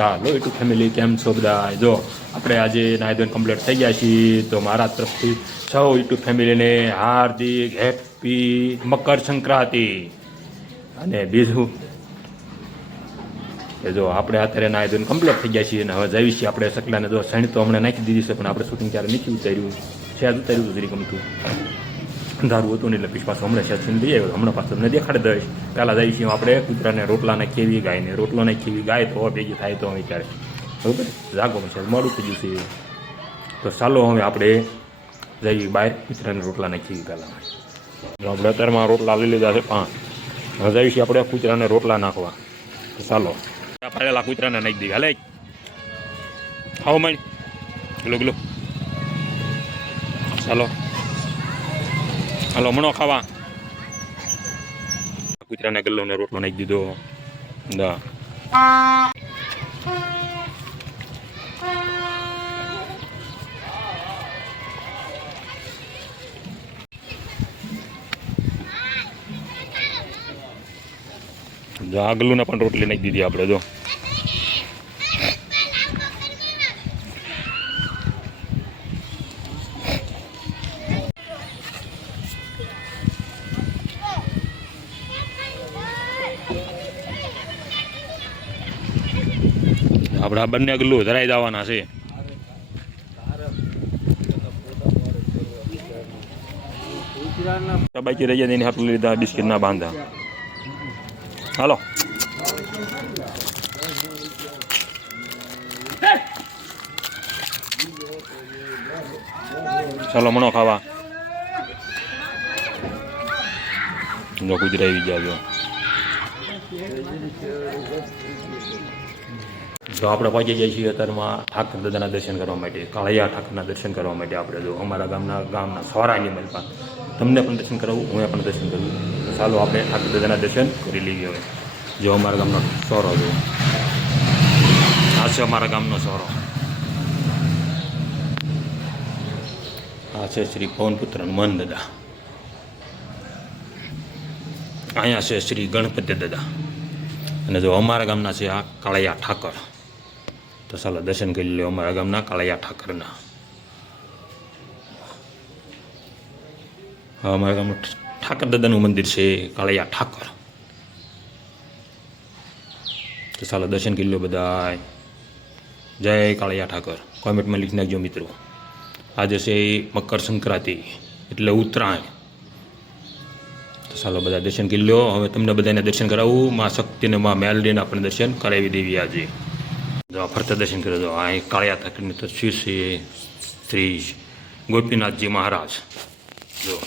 ચાલો YouTube family કેમ છો બધા? જો, આપણે આજે નાયદન કમ્પ્લીટ થઈ ગયા છીએ, તો મારા તરફથી સૌ યુટ્યુબ ફેમિલીને હાર્દિક, હેપી મકર સંક્રાંતિ. અને બીજું કે જો, આપણે અત્યારે નાયદન કમ્પ્લીટ થઈ ગયા છીએ અને હવે જઈએ છીએ આપણે સકલાને. જો, શણી તો હમણાં નાખી દીધી છે, પણ આપણે શૂટિંગ ત્યારે નથી ઉતાર્યું. છે, ઉતાર્યું હતું ગમતું. અંધારું હતું ને એટલે પછી પાછું હમણાં સચિન લઈ આવ્યો હમણાં પાછું તમને દેખાડી દઈશ. પહેલાં જઈએ છીએ આપણે કૂતરાને રોટલાને કેવી ગાયને રોટલો ને કેવી ગાય, તો ભેગી થાય તો વિચારે બરાબર? જાગો છે મોડું થઈ ગયું છે તો ચાલો હવે આપણે જઈએ બહાર કૂતરાને રોટલા નાખી પહેલાં આપણે અત્યારમાં રોટલા લઈ લીધા છે, પાંચ. હવે જઈએ છીએ આપણે કૂતરાને રોટલા નાખવા. તો ચાલો. પાડેલા કૂતરાને નાખી દઈએ હાલે. ખાવ મણ ગલો ગલો ચાલો. હાલો મણો ખાવા. કૂતરાને ગલ્લો ને રોટલો નાખી દીધો. દા. આગલું ને પણ રોટલી નાખી દીધી આપણે, જો. આપણે આ બંને ગલ્લું ધરાઈ દેવાના છે બાકી રહી જાય એની હાથ લીધા બિસ્કિટ ના બાંધા હાલો ચાલો મણો ખાવા જો ગુજરાતી ગયા જો આપણે પહોંચી જઈએ છીએ અત્યારમાં ઠાકર દાદાના દર્શન કરવા માટે, કાળિયા ઠાકરના દર્શન કરવા માટે આપણે જો અમારા ગામના ગામના સોરાની મલપા તમને પણ દર્શન કરાવું, હું પણ દર્શન કરું. તો ચાલો આપણે ઠાકર દાદાના દર્શન કરી લઈએ હવે. જો અમારા ગામનો સોરો જો. આ છે અમારા ગામનો સોરો. આ છે શ્રી પવનપુત્ર હનુમાન દાદા. અહીંયા છે શ્રી ગણપતિ દાદા. અને જો અમારા ગામના છે આ કાળિયા ઠાકર. તો ચાલો દર્શન કરી લો અમારા ગામના કાળિયા ઠાકરના હા અમારા ગામનું ઠાકર દાદાનું મંદિર છે કાળિયા ઠાકર તો ચાલો દર્શન કરી લો બધા જય કાળિયા ઠાકર કોમેન્ટમાં લખી નાખજો મિત્રો આજે છે મકર સંક્રાંતિ એટલે ઉત્તરાયણ તો ચાલો બધા દર્શન કરી લો હવે તમને બધાને દર્શન કરાવું મા શક્તિને મા મેલડીને આપણે દર્શન કરાવી દેવી આજે જો ફરતે દર્શન કર્યો દો અહીં કાળિયા ઠાકરની તસવીર છે શ્રી ગોપીનાથજી મહારાજ. જો.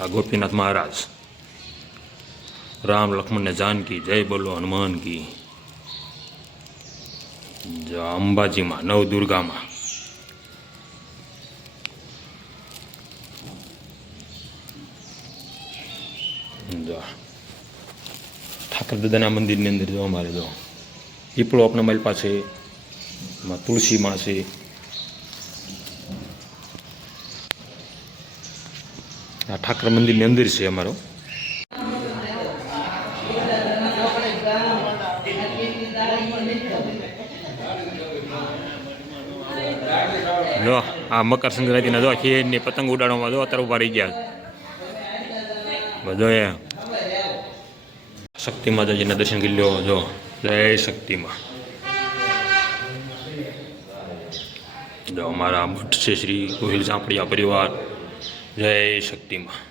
આ ગોપીનાથ મહારાજ. રામ લક્ષ્મણને જાનકી, જય બોલો હનુમાન કી અંબાજીમાં નવ દુર્ગામાં જો ઠાકર મંદિરની અંદર જો અમારે જો. પીપળો આપણા મારી પાસે એમાં તુલસીમાં છે. આ ઠાકર મંદિરની અંદર છે અમારો. જો, આ મકર સંક્રાંતિના જો, ખેડની પતંગ ઉડાડવામાં જો, અત્યારે ઊભા રહી ગયા. બધો એ શક્તિ માતાજીના દર્શન કરી લ્યો જો જય શક્તિમાં જો અમારા મઠ છે શ્રી ગોહિલ ઝાંપડિયા પરિવાર જય શક્તિમાં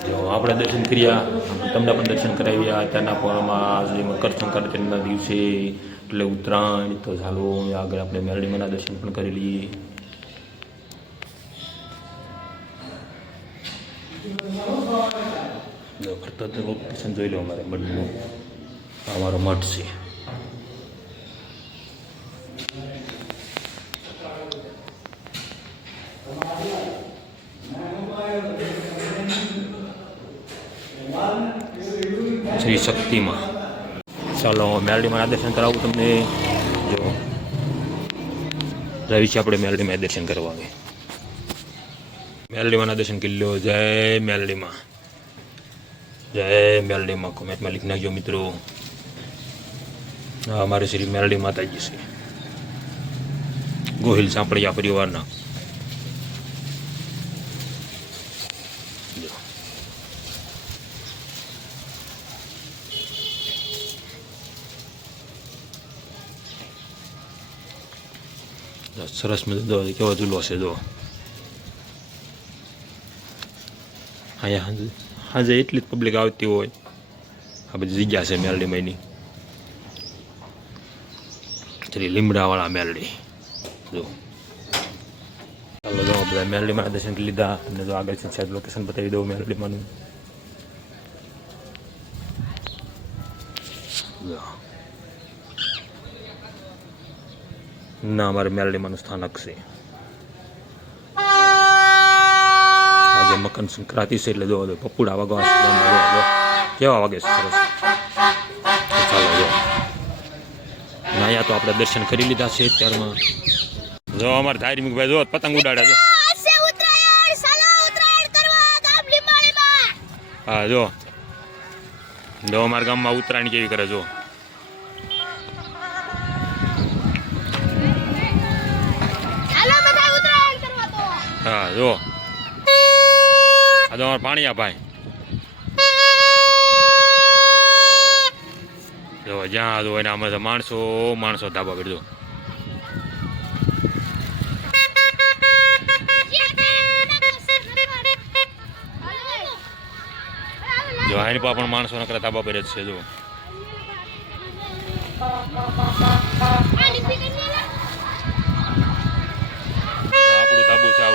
જો આપણે દર્શન કર્યા તમને પણ દર્શન ત્યાંના પૂર્ણમાં આજે મકર સંક્રાંતિના દિવસે એટલે ઉત્તરાયણ, તો ચાલો આગળ આપણે મેરડીમાંના દર્શન પણ કરી લઈએ. લોકેશન જોઈ લો અમારે મઠનું અમારો મઠ છે. શ્રી શક્તિમાં. ચાલો મેલડીમાં દર્શન કરાવું તમને. જો. રવિ છે આપણે મેલડીમાં દર્શન કરવા આવે મેલડીમાં દર્શન કરી લો જય મેલડીમાં. જય મેલડીમાં કોમેન્ટમાં લખી નાખજો મિત્રો. અમારે શ્રી મેલડી માતાજી છે. ગોહિલ સાંપડિયા પરિવારના. સરસ મજાનો કેવો ઝૂલો છે જો અહીંયા હાંજે એટલી જ પબ્લિક આવતી હોય. આ બધી જગ્યા છે મેલડી મહિની ચલી લીમડાવાળા મેલડી. જો. ચાલો, જો, બધા મેલડીમાં દર્શન લીધા. અને જો આગળ છે લોકેશન બતાવી દઉં મેલડીમાંનું. ના અમારે મેલડીમાંનું સ્થાનક છે. આજે મકર સંક્રાંતિ છે એટલે જોવા દો પપુડા વાગવા. કેવા વાગે છે સરસ? ચાલો જો. અહીંયા તો આપણે દર્શન કરી લીધા છે અત્યારમાં. જો અમારે ધાર્મિક ભાઈ જો પતંગ ઉડાડે જો. હા જો. જો અમારા ગામમાં ઉત્તરાયણ કેવી કરે જો. હા જો આ તો અમારા પાણીયા ભાઈ જો જ્યાં જો એના તો માણસો માણસો ધાબા પર જો. જો પા પણ માણસો નકરા ધાબા પર જ છે જો આ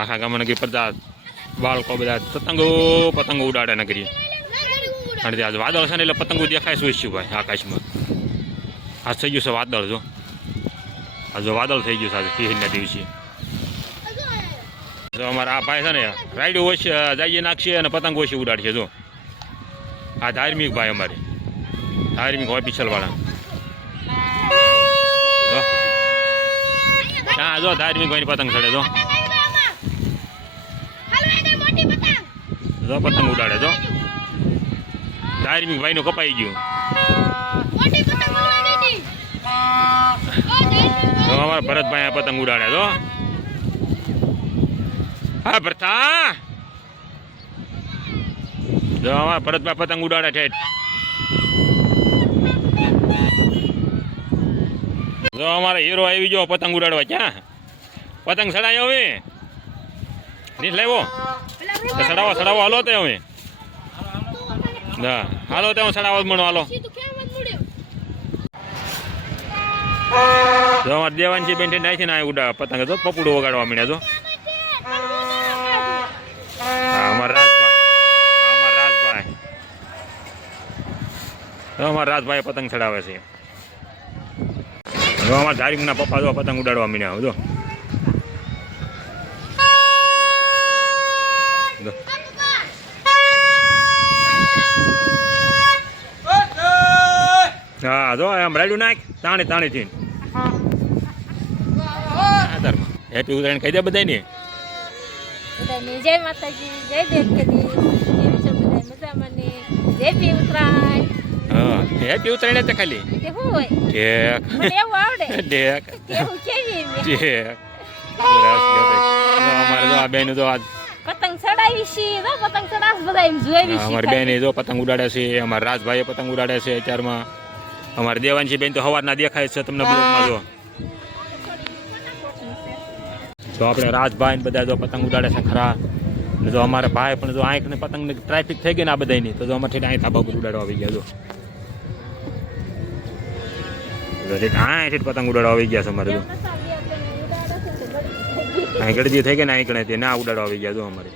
આખા ગામમાં નગરી બધા બાળકો બધા પતંગો પતંગો ઉડાડે નગરી અને ત્યાં વાદળ છે ને એટલે પતંગો દેખાય શું ઈચ્છું ભાઈ આકાશમાં. આ થઈ ગયું છે વાદળ, જો. આ જો વાદળ થઈ ગયું છે આજે તિહિરના દિવસે. જો અમારા આ ભાઈ છે ને રાઈડ ઓછી જઈએ નાખશે અને પતંગ ઓછી ઉડાડશે, જો. આ ધાર્મિક ભાઈ અમારે. ધાર્મિક જો. હા જો ધાર્મિક ભાઈની પતંગ ચડે, જો. જો પતંગ ઉડાડે, જો. ધાર્મિક ભાઈનું કપાઈ ગયું. અમારા ભરતભાઈ આ પતંગ ઉડાડે, જો. હા, ભરતા. જો અમારા ભરતભાઈ પતંગ ઉડાડે છે. જો, અમારે હીરો આવી ગયો પતંગ ઉડાડવા ક્યાં? પતંગ સડાયો હવે. નીચ લાવ્યો. તો સડાવો સડાવો હાલો તે હવે. હાલો તે હું સડાવો મળો, હાલો. જો, અમારે દેવાનજી બેન નાખી ને આ ઉડા પતંગ. જો પપુડું વગાડવા મળ્યા જો હા અમારા રાજભાઈ હા, અમારા રાજભાઈ જો અમારા રાજભાઈ પતંગ ચડાવે છે. હવે અમારા ધારીકના પપ્પા જો પતંગ ઉડાડવા મીડ્યા જો. હા, જો, આમ રાડ્યું નાખ, તાણી તાણી થી હેપી ઉત્તરાયણ કહી દે બધાને જય માતાજી, જય કેમ મજામાં ને? જય ઉત્તરાયણ હા. હેપી ઉત્તરાયણ તે ખાલી? તે હોય? ઠેક. મને એવું આવડે. ઠેક. કેવું કેવી ઠેક. સરસ તો. અમારે આ બેન જો આજ પતંગ ચડાવી છીએ તો પતંગ ચડાવ બધા એમ જોઈ અમારી બેન જો પતંગ ઉડાડે છે અમારા રાજભાઈએ પતંગ ઉડાડે છે અત્યારમાં. અમારે દેવાંશી બેન તો હવારના દેખાય છે તમને બ્લોકમાં જો. તો આપણે રાજભાઈ ને બધા જો પતંગ ઉડાડે છે ખરા. ને જો અમારે ભાઈ પણ જો આંખ ને પતંગ ને ટ્રાફિક થઈ ગઈ ને આ બધાની તો જો અમારે ઠેઠ અહીં ધાબા પર ઉડાડવા આવી ગયા જો. જો ઠેઠ અહીં ઠેઠ પતંગ ઉડાડવા આવી ગયા છે અમારે તો અહીં ગળદી થઈ ગઈ ને અહીં તે ના ઉડાડવા આવી ગયા તો અમારે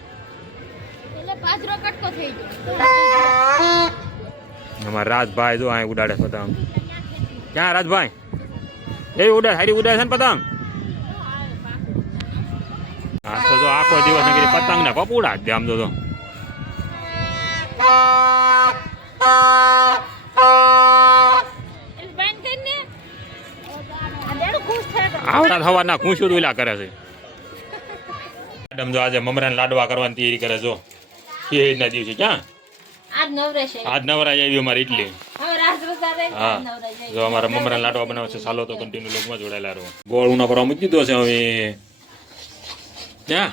એટલે બાજરો કટકો થઈ ગયો અમારા રાજભાઈ જો અહીં ઉડાડે પતંગ ક્યાં રાજભાઈ એ ઉડાડ હારી ઉડાડે છે ને પતંગ હા તો જો આખો દિવસ નગરી પતંગ ને પપ ઉડાડ દે આમ તો જો ખુશ થાય તો આવડા થવાના ખુશું દુલા કરે છે. મેડમ જો આજે મમરાને લાડવા કરવાની તૈયારી કરે જો ના દિવસે ક્યાં આજ નવરાજ આવી. અમારી ઇડલી હા. જો અમારા મમરાના લાડવા બનાવે છે સાલો તો કન્ટિન્યુ લોકમાં જોડાયેલા રહો. ગોળ ઉનો પર મૂકી દીધો છે હવે. ક્યાં?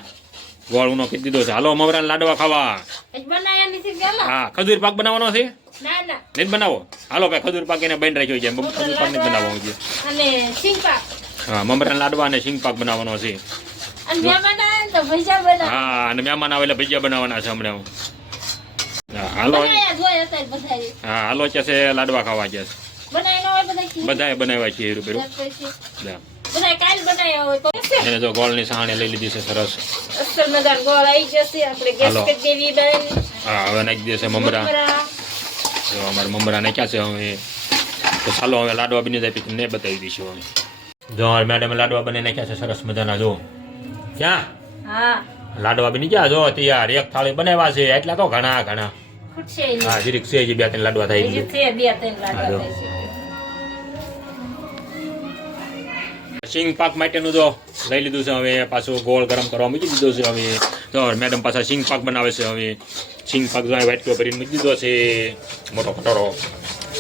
ગોળ ઉનો કીધી દીધો છે. હાલો મમરાના લાડવા ખાવા. હજી બનાયા નથી ગયેલા? હા ખજૂર પાક બનાવવાનો છે? ના ના. નહીં બનાવો? હાલો ભાઈ ખજૂર પાક એને બની રાખ્યો છે ખજૂર પાક નહીં બનાવવાનો છે. અને સિંગપા હા મમરાના લાડવા અને સિંગ પાક બનાવવાનો છે. હા અને મહેમાન આવે એટલે ભજીયા બનાવવાના છે હમણાં. હા હાલો. હા હાલો છે છે લાડવા ખાવા છે. બધાએ બનાવ્યા છે રૂપિયા તો. હશે. એને તો ગોળની સાણે લઈ લીધી છે સરસ. હા હવે નાખી દેશે મમરા. મમરા. અમારે મમરા નાખ્યા છે હવે. તો ચાલો હવે લાડવા બની જાય તમને બતાવી દઈશું હવે. જો મેડમ લાડવા બની નાખ્યા છે? સરસ મજાના જો. ક્યાં? હા. લાડવા બની ગયા જો તૈયાર. એક થાળી બનાવ્યા છે એટલા તો ઘણા ઘણા. હા જીરીક છે હજી બે ત્રણ લાડવા થઈ ગયું. સિંગ પાક માટેનું જો લઈ લીધું છે હવે પાછું ગોળ ગરમ કરવા મૂકી દીધો છે હવે. તો મેડમ પાછા સિંગ પાક બનાવે છે હવે. સિંગ પાક જો વાટકો ભરીને મૂકી દીધો છે. મોટો કટોરો.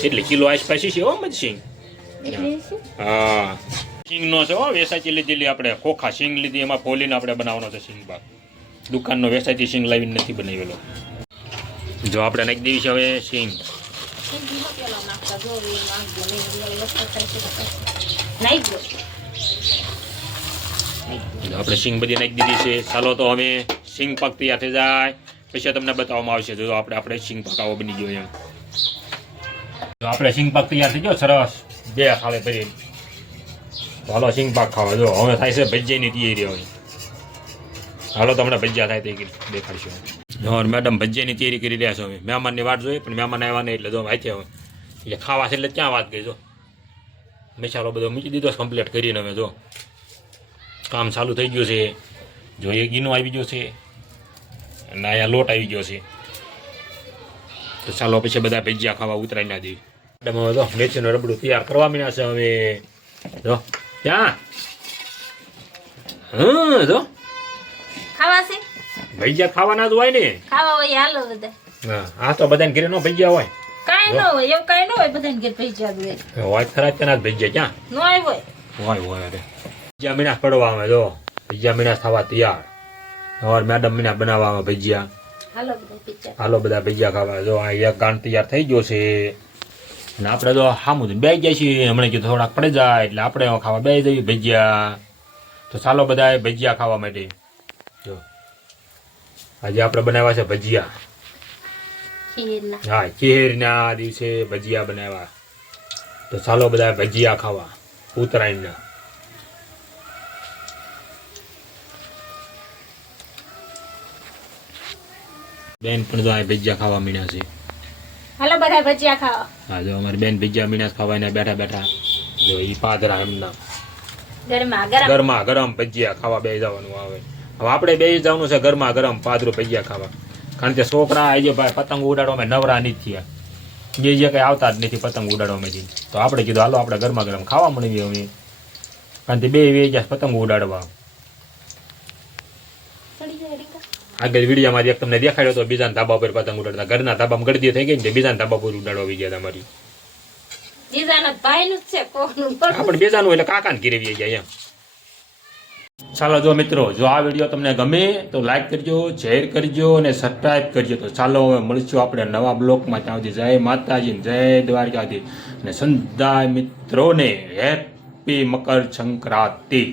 એટલે કિલો આઈસ પાછી છે હો મજ સિંગ હા. સિંગ નો છે. હો વેસાચી લીધેલી આપણે ખોખા સિંગ લીધી, એમાં ફોલીને આપણે બનાવવાનો છે સિંગ બાગ. દુકાનનો વેસાચી સિંગ લાવીને નથી બનાવેલો. જો આપણે નાખી દેવી છે હવે સિંગ સિંગનો આપણે સિંગ બધી નાખી દીધી છે. ચાલો તો હવે સિંગ પાક તૈયાર થઈ જાય. પછી તમને બતાવવામાં આવશે. જો આપણે આપણે સિંગ પાક બની ગયો એમ. આપણે સિંગ પાક તૈયાર થઈ ગયો. સરસ. બે ખાલે ભરી હાલો સિંગ પાક ખાવા જો. હવે થાય છે ભજીયાની તૈયારી હવે. હાલો, તમને ભજીયા થાય તે દેખાડશું. જો, મેડમ ભજીયાની તૈયારી કરી રહ્યા છો હવે. મહેમાનની વાટ જોઈએ, પણ મહેમાન આવ્યા નહીં એટલે જો વાંચે હવે. એટલે ખાવા છે એટલે ક્યાં વાત ગઈ જો. મસાલો બધો મૂકી દીધો કમ્પ્લીટ કરીને અમે જો. કામ ચાલુ થઈ ગયું છે. જો એ ગીનો આવી ગયો છે. અને અહીંયા લોટ આવી ગયો છે. તો ચાલો પછી બધા ભજીયા ખાવા ઉતરાઈ ના દે મેડમ હવે તો મેચીનું રબડું તૈયાર કરવા મીના છે હવે. જો. ક્યાં હા જો ખાવા છે ભજીયા ખાવાના જ હોય ને? ખાવા હોય હાલો બધા. હા આ તો બધાને ઘરે નો ભજીયા હોય. કાઈ નો હોય એવું કાઈ નો હોય બધાને ઘરે ભજીયા જ હોય. હોય ખરા તેના ભજીયા ક્યાં? નો હોય હોય. હોય હોય અરે. ભજીયા મીના પડવા આવે જો. ભજીયા મીના થવા તૈયાર. હવે મેડમ મીના બનાવવા આવે ભજીયા. હાલો બધા ભજીયા. હાલો બધા ભજીયા ખાવા. જો આ એક ગાંઠ તૈયાર થઈ ગયો છે. અને આપણે તો સામું બે ગયા છીએ. હમણાં કીધું થોડાક પડી જાય એટલે આપણે ખાવા બે જઈએ ભજીયા. તો ચાલો બધા ભજીયા ખાવા માટે. જો. આજે આપણે બનાવ્યા છે ભજીયા. હા ચેરના દિવસે ભજીયા બનાવ્યા. તો ચાલો બધા ભજીયા ખાવા. ઉત્તરાયણના. બેન પણ તો આ ભજીયા ખાવા મીણ્યા છે. હાલો બધા ભજીયા ખાવા હા જો અમારી બેન ભજીયા મીણાસ ખાવા એના બેઠા બેઠા. જો ઈ પાદરા એમના. ગરમા ગરમ. ગરમા ગરમ ભજીયા ખાવા બે જવાનું આવે. હવે આપણે બે જવાનું છે ગરમા ગરમ પાદરું ભજીયા ખાવા. કારણ કે છોકરા આજે ભાઈ પતંગ ઉડાડવામાં નવરા નહીં થયા. જે જે કંઈ આવતા જ નથી પતંગ ઉડાડવામાંથી તો આપણે કીધું હાલો આપણે ગરમા ગરમ ખાવા મળીએ અમે કારણ કે બે વે ગયા પતંગ ઉડાડવા ચડી જાય રીંગા. આગળ વિડીયામાં એક તમને દેખાડ્યો તો બીજાના ધાબા પર પતંગ ઉડાડતા. ઘરના ધાબામાં ગળદી થઈ ગઈ ને બીજાના ધાબા પર ઉડાડવા આવી ગયા તમારી. આપણે બેજાનું એટલે કાકાને ઘેરે વી ગયા એમ. ચાલો જો મિત્રો જો આ વીડિયો તમને ગમે તો લાઈક કરજો શેર કરજો અને સબસ્ક્રાઈબ કરજો. તો ચાલો હવે મળીશું આપણે નવા બ્લોકમાં. ત્યાં સુધી જય માતાજી જય દ્વારકાધી અને સંધાય મિત્રોને હેપી મકર સંક્રાંતિ